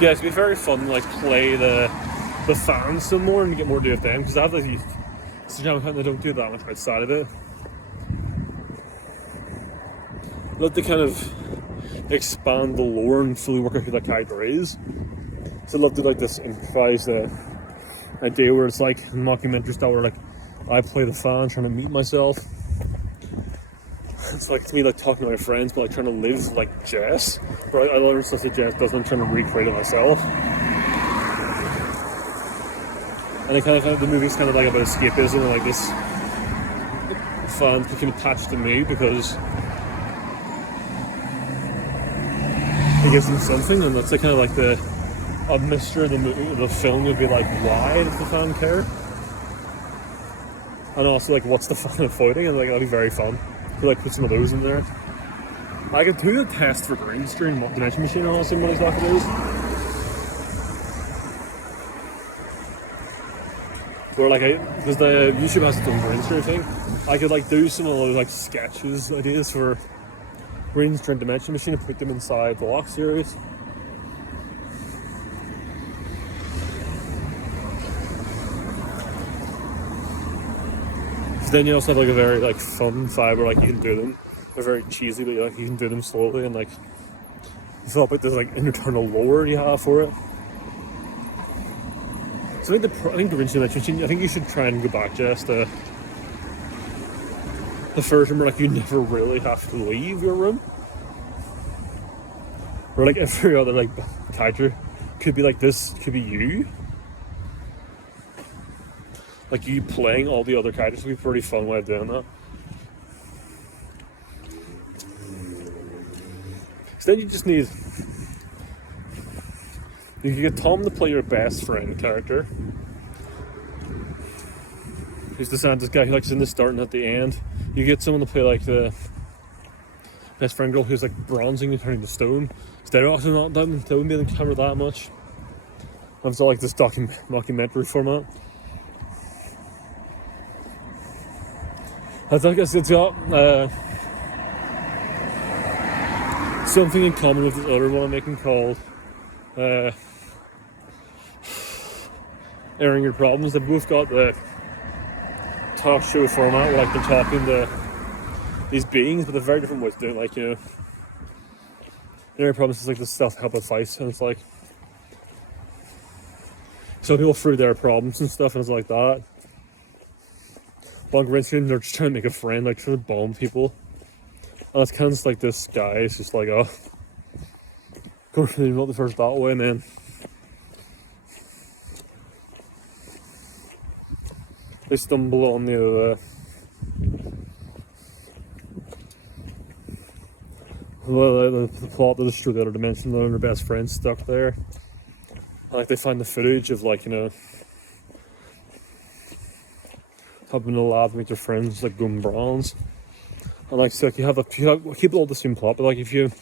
Yeah, it'd be very fun to like play the fans some more and get more to do with them, because I have like these Instagram account that don't do that much outside of it. I'd love to kind of expand the lore and fully work out who that character is. So I'd love to like this improvise idea where it's like a mockumentary style where like I play the fan trying to meet myself. It's like to me like talking to my friends, but like trying to live like Jess. Where I learned stuff that Jess does, and I'm trying to recreate it myself. And it kind of the movie's kind of like about escapism, and like this fans became attached to me because it gives them something, and that's like kind of like a mystery of the film would be like, why does the fan care? And also like, what's the fan avoiding? And like, that'll be very fun to like put some of those in there. I could do the test for green screen Dimension Machine, and I'll see what exactly it is. Where like because the YouTube has its own green screen thing, I could like do some of those like sketches ideas for green screen Dimension Machine and put them inside the Lock series. Then you also have like a very like fun vibe where like you can do them. They're very cheesy, but like you can do them slowly, and like you feel like there's like an internal lore you have for it. So I think the original Dimension, I think you should try and go back just the version where like you never really have to leave your room. Where like every other like character could be like this, could be you. Like you playing all the other characters would be a pretty fun way of doing that. So then you just need, you can get Tom to play your best friend character. He's the Santa's guy who likes in the start and at the end. You get someone to play like the best friend girl who's like bronzing and turning to stone. So they're also not that wouldn't be on camera that much. And it's all like this documentary format. I think it's got something in common with this other one I'm making called Airing Your Problems. They've both got the talk show format where like they're talking to these beings, but they're very different ways to do it. Like, you know, Airing Your Problems is like this self-help advice, and it's like some people through their problems and stuff, and it's like that. Bunk Rinskin, they're just trying to make a friend, like trying to bomb people. And it's kind of just like this guy is just like, oh, going through the first that way, and then they stumble on the plot to destroy the other dimension. They're their best friends stuck there. And, like, they find the footage of, like, you know, having a lab with your friends, like going bronze. And like, so like you keep all the same plot, but like if you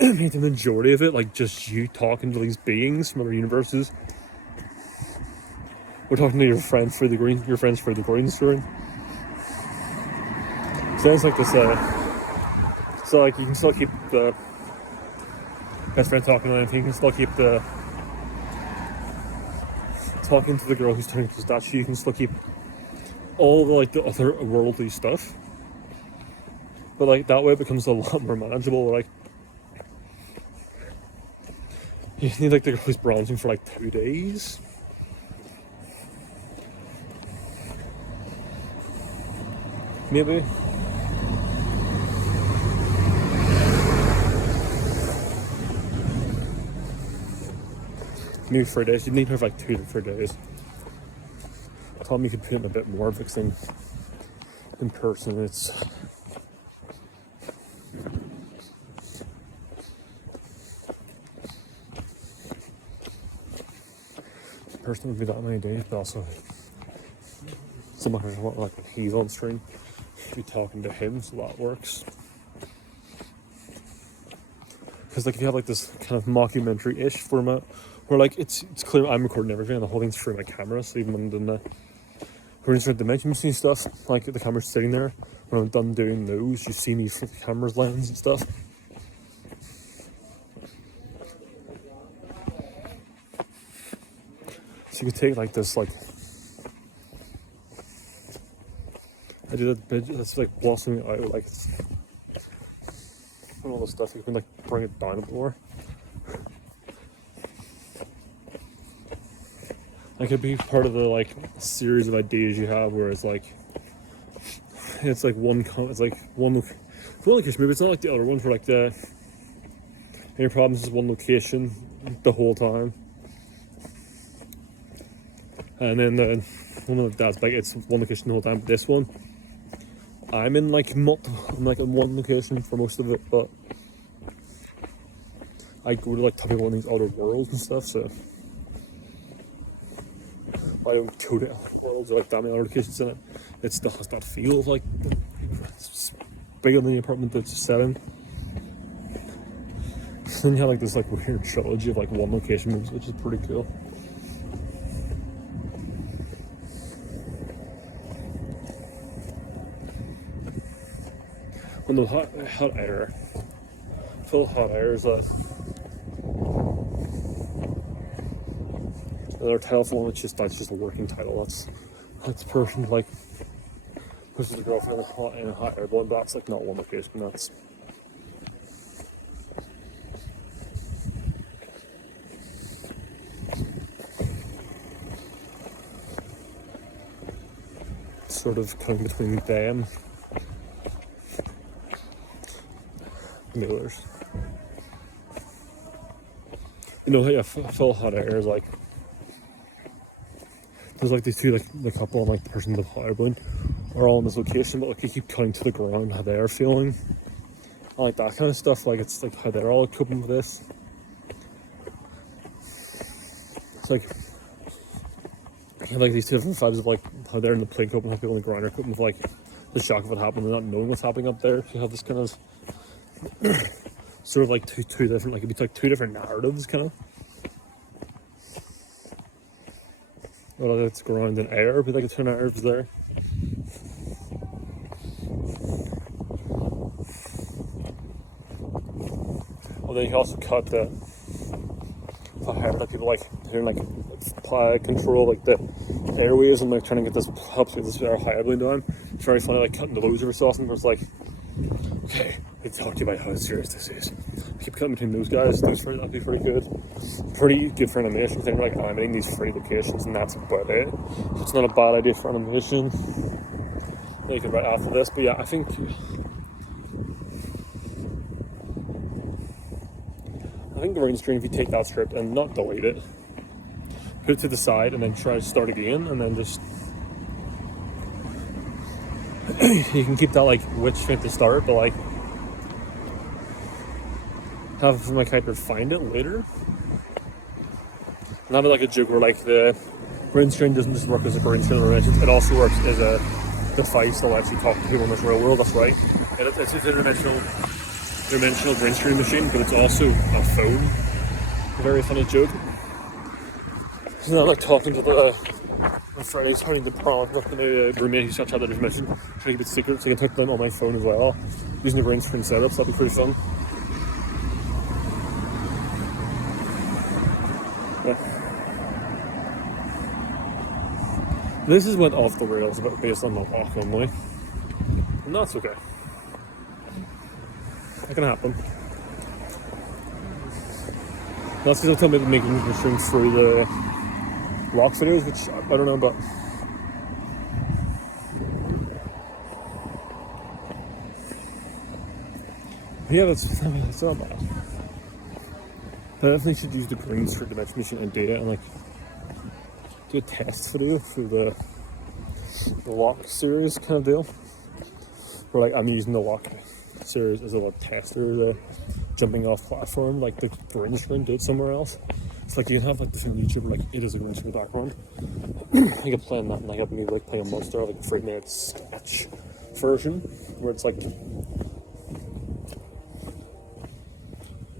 make the majority of it like just you talking to these beings from other universes, we're talking to your friends for the green screen. So it's like this so like you can still keep the best friend talking to anything, you can still keep the talking to the girl who's turning to the statue, you can still keep all the like the other worldly stuff, but like that way it becomes a lot more manageable. Like you need like the girl who's bronzing for like 2 days. Maybe. Maybe 4 days. You'd need her for like 2 to 4 days. I thought you could put in a bit more because in person it's person would be that many days, but also someone who's like he's on stream, be talking to him, so that works. Because like if you have like this kind of mockumentary-ish format where like it's clear I'm recording everything and the whole thing's through my camera, so even when I'm doing the green screen Dimension Machine stuff, like the camera's sitting there, when I'm done doing those, you see me through the camera's lens and stuff. So you could take like this, like I do that bit that's like blossoming out, like and all this stuff. You can like bring it down a bit more. That could be part of the like series of ideas you have, where it's like one location. Maybe it's not like the other ones where like your problems is one location the whole time, and then the one of that's like it's one location the whole time. But this one, I'm in like I'm like in one location for most of it, but I go to like talk about these other worlds and stuff, so I don't go to worlds or like that many other locations in it. It still has that feel of like it's bigger than the apartment that it's set in. So then you have like this like weird trilogy of like one location moves, which is pretty cool. When the hot air, full hot air is another title for one, that's just a working title. That's the person like pushes the girlfriend in a hot air balloon, but that's like not one location. That's sort of coming between them and the others. You know, yeah, full hot air is like there's like these two, like the couple and like the person with the hot air balloon are all in this location, but like you keep cutting to the ground, how they're feeling, I like that kind of stuff. Like it's like how they're all coping with this. It's like I have like these two different vibes of like how they're in the plane coping, how people on the ground are coping with like the shock of it happening and not knowing what's happening up there. You have this kind of sort of like two different, like it'd be like two different narratives kind of. Well, it's ground and air, but like two narratives there. Well, then you also cut the hair that people like control like the airways and like trying to get this helps with this high balloon down. It's very funny, like cutting the loads of something where it's like, okay, I talk to you about how serious this is. I keep cutting between those guys. That'd be pretty good. Pretty good for animation. They're like animating these free locations, and that's about it. It's not a bad idea for animation. You can write after this, but yeah, I think green screen, if you take that script and not delete it, put it to the side and then try to start again, and then just you can keep that like which frame to start, but like have my character find it later. And have it like a joke where like the green screen doesn't just work as a green screen, it also works as a device that will actually talk to people in this real world. That's right. It's a dimensional green screen machine, but it's also a phone. A very funny joke. So now like talking to on Fridays, having the prom with the roommate who's trying to have the mission, trying to keep it secret so I can talk to them on my phone as well, using the green screen setup, so that'd be pretty fun. Yeah. This is went off the rails but based on the walk only. And that's okay. That can happen. That's because I'm talking about making the stream through the rock videos, which I don't know about. Yeah, it's not bad. But I definitely should use the green screen dimension machine and data and like do a test video for the lock series kind of deal. Where like I'm using the lock series as a like tester, the jumping off platform, like the green screen did somewhere else. It's like you can have like the thing on YouTube, like it is a green screen background. I could play on that, and I could maybe like play a monster, like a 3-minute sketch version, where it's like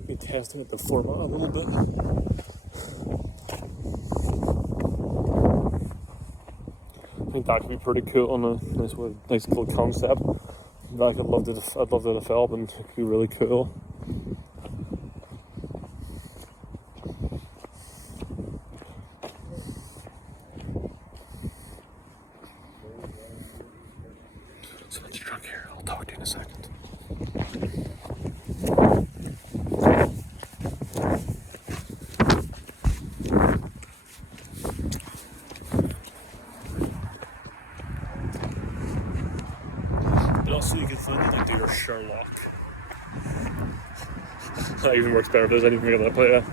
me testing with the format a little bit. I think that could be pretty cool on a nice cool concept. That I'd love to develop, and it could be really cool. Sherlock. That even works better if there's anything like that, but yeah.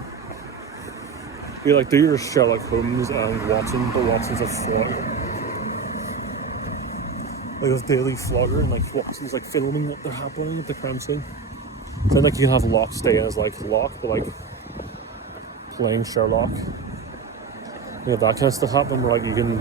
You like do your Sherlock Holmes and Watson, but Watson's a flogger. Like a daily flogger, and like Watson's like filming what they're happening at the crime scene. Then like you can have Locke stay as like Locke, but like playing Sherlock. You know, that kind of stuff happen where like you can